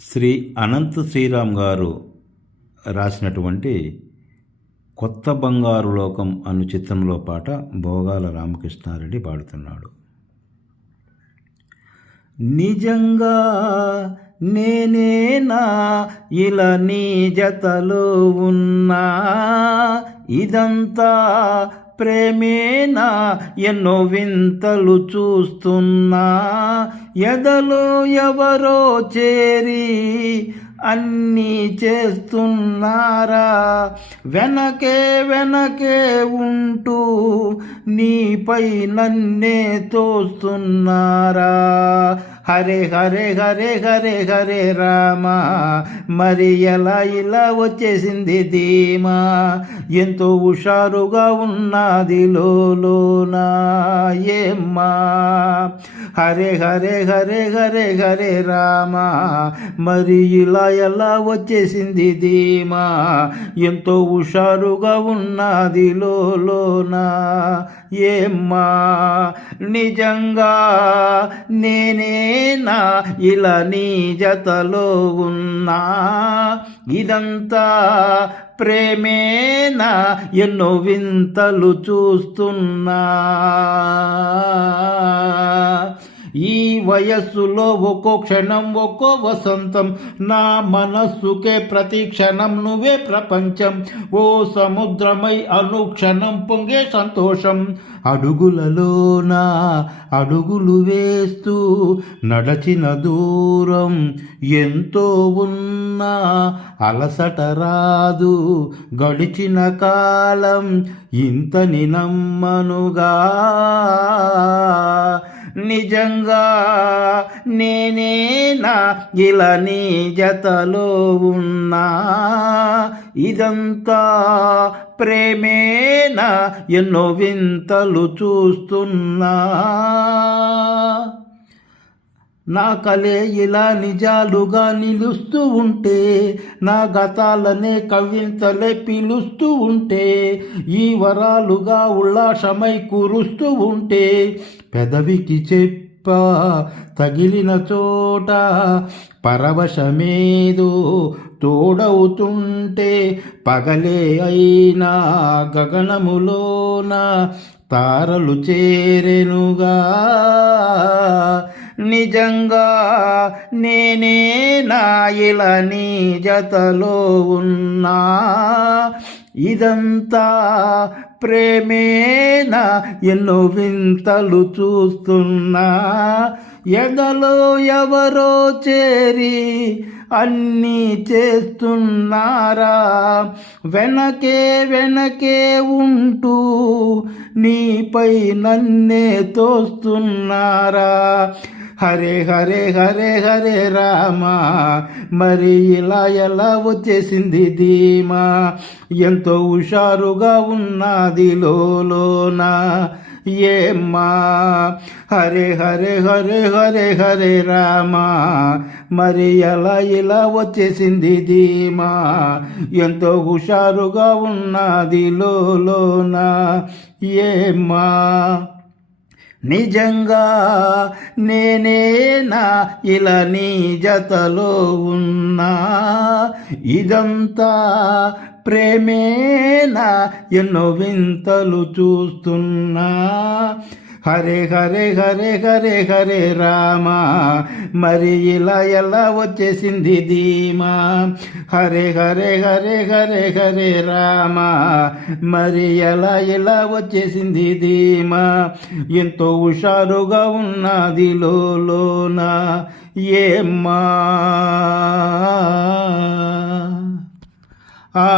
శ్రీ అనంత శ్రీరామ్ గారు రాసినటువంటి కొత్త బంగారు లోకం అను చిత్రంలో పాట భోగాల రామకృష్ణారెడ్డి పాడుతున్నాడు. నిజంగా నేనేనా ఇలా నీ జతలో ఉన్నా? ఇదంతా ప్రేమేనా ఎన్నో వింతలు చూస్తున్నా. ఎదలో ఎవరో చేరి అన్నీ చేస్తున్నారా? వెనకే వెనకే ఉంటూ నీపై నన్నే తోస్తున్నారా? హరే హరే హరే హరే హరే రామ. మరి ఎలా ఇలా వచ్చేసింది ధీమా? ఎంతో హుషారుగా ఉన్నది లోనా ఏమ్మా? హరే హరే హరే హరే హరే రామ. మరి ఇలా ఎలా వచ్చేసింది ధీమా? ఎంతో హుషారుగా ఉన్నది లోన ఏమ్మా నిజంగా నేనేనా? ఇలా నీ జతలో ఉన్నా. ఇదంతా ప్రేమేనా? ఎన్నో వింతలు చూస్తున్నా. ఈ వయస్సులో ఒక్కో క్షణం ఒక్కో వసంతం. నా మనస్సుకే ప్రతి క్షణం నువ్వే ప్రపంచం. ఓ సముద్రమై అనుక్షణం పొంగే సంతోషం. అడుగులలోన అడుగులు వేస్తూ నడచిన దూరం ఎంతో ఉన్నా అలసట రాదు. గడిచిన కాలం ఇంతని నమ్మనుగా. నిజంగా నేనేనా ఇలా నీ జతలో ఉన్నా. ఇదంతా ప్రేమేనా? ఎన్నో వింతలు చూస్తున్నా. నా కలే ఇలా నిజాలుగా నిలుస్తూ ఉంటే నా గతాలనే కవింతలే పిలుస్తూ ఉంటే ఈ వరాలుగా ఉల్లాసమై కురుస్తూ ఉంటే పెదవికి చెప్ప తగిలిన చోట పరవశమేదో తోడవుతుంటే పగలే అయినా గగనములోన తారలు చేరెనుగా. నిజంగా నేనే నా ఇలా నీ జతలో ఉన్నా. ఇదంతా ప్రేమేనా ఎన్నో వింతలు చూస్తున్నా. ఎదలో ఎవరో చేరి అన్నీ చేస్తున్నారా? వెనకే వెనకే ఉంటూ నీపై నన్నే తోస్తున్నారా? హరే హరే హరే హరే రామ మరి ఇలా ఎలా వచ్చేసింది ధీమా? ఎంతో హుషారుగా ఉన్నది లోన ఏమ్మా? హరే హరే హరే హరే హరే రామా. మరి ఎలా ఇలా వచ్చేసింది ధీమా? ఎంతో హుషారుగా ఉన్నది లోన ఏమ్మా? నిజంగా నేనేనా ఇలా నీ జతలో ఉన్నా. ఇదంతా ప్రేమేనా ఎన్నో వింతలు చూస్తున్నా. హరే హరే హరే హరే హరే రామ. మరి ఇలా ఎలా వచ్చేసింది ధీమా? హరే హరే హరే హరే హరే రామ. మరి ఎలా ఇలా వచ్చేసింది ధీమా? ఎంతో హుషారుగా ఉన్నది లోన ఏమ్మా? ఆ